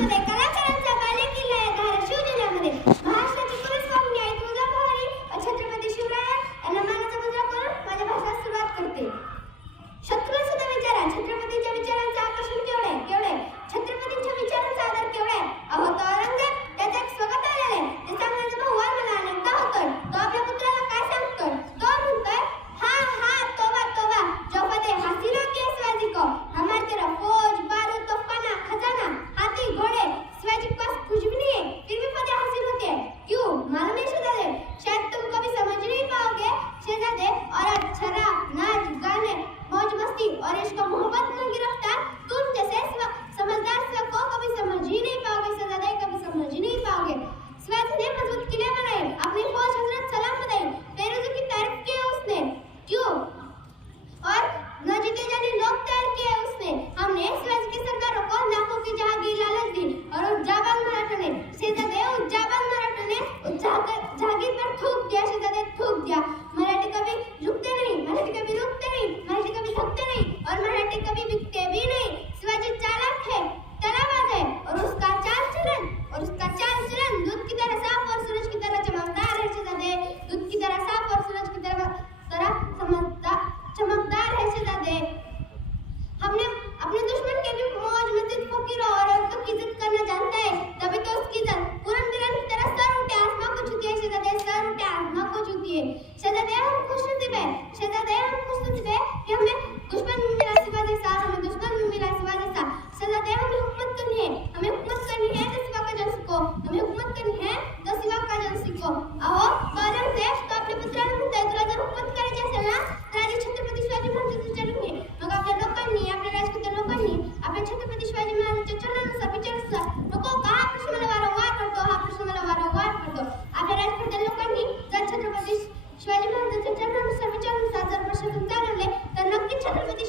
मध्ये कलाकारांचा बालेकिल्ला आहे धाराशिव जिल्ह्यामध्ये. महाराष्ट्राची कुलस्वामिनी आई तुळजाभवानी छत्रपती शिवराय यांना मानाचा मुजरा करून माझ्या भाषणास सुरुवात करते. शत्रू सुद्धा विचारा छत्रपतींच्या विचारांचं आकर्षण केवढे केवढे, छत्रपतींच्या विचारांचा आदर केवढे. अहो तो औरंगजेब त्याचा एक स्वगत आलेला आहे, ते सांगण्याचा बहुवार मला अनेकदा होतोय. तो आपल्या पुत्राला काय सांगतोय, तो म्हणतोय हा हा तोबा तोबा जो फतेह हसीनों के सिवाजी को, हमारे तेरा फौज बारूद तोफखाना खजाना हाथी घोड़े सिवाजी के पास कुछ भी नहीं है फिर भी फतेह हासिल होती है. क्यों मालूम नहीं शहजादे, शायद तुम कभी समझ नहीं पाओगे शहजादे. और शराब नाच गाने मौज मस्ती और इश्क मोहब्बत में गिरफ्तार तुम जैसे समझदार को कभी समझ ही नहीं पाओगे शहजादे, कभी समझ ही नहीं पाओगे. शिवाजी ने मजबूत किले बनाए, अपनी फौज हजरत सलाम बताई, फेरोजों की तारीफ की उसने. क्यों और न जीते जाने लोग तैयार किए उसने. हमने शिवाजी की सरकारों को लाखों की जहांगीर लालच दी और उस जाबाज मराठों ने शहजादे, उस जाबाज मराठों ने उस जहांगीर पर थूक दिया शहजादे, थूक दिया. मराठी कभी झुकते नहीं, मराठी कभी रुकते नहीं, मराठी कभी थकते नहीं और मराठी कभी बिकते भी नहीं. शिवाजी चालाक है, तलाबाज है और उसका चाल चलन दूध की तरह साफ और सूरज की तरह चमकदार है शहजादे. दूध की तरह साफ और सूरज की तरह चमकदार है शहजादे. हमने अपने दुश्मन के भी मौज मस्जिद फकीरों और औरतों की इज्जत करना जानता है, तभी तो उसकी इज्जत पूरन दिलन की तरह सर उठे आसमां को छूती है शहजादे, सर उठे आसमां को छूती है शहजादे. हम खुशनसीब है शहजादे, हम खुशनसीब है कि हमें दुश्मन मिला शिवा जैसा, हमें दुश्मन मिला शिवा जैसा शहजादे. हमें हुकूमत करनी है, हमें हुकूमत करनी है तो शिवा का जन सीखो, हमें हुकूमत करनी है तो शिवा का जन सीखो. अहो औरंगजेब तो आपल्या पुत्राला म्हणताय तुला जर हुकूमत करायची असेल ना तर आधी छत्रपती शिवाजी महाराजांचे चरण घे, मग आपल्या लोकांनी, आपल्या राजकीय लोकांनी आपल्या छत्रपती शिवाजी महाराजांच्या चरणानुसार विचारानुसार नको का हा प्रश्न मला वारंवार पडतो, हा प्रश्न मला वारंवार पडतो. आपल्या राजकीय लोकांनी जर छत्रपती शिवाजी महाराजांच्या चरणानुसार विचारानुसार जर प्रश्न चालवले तर नक्कीच छत्रपती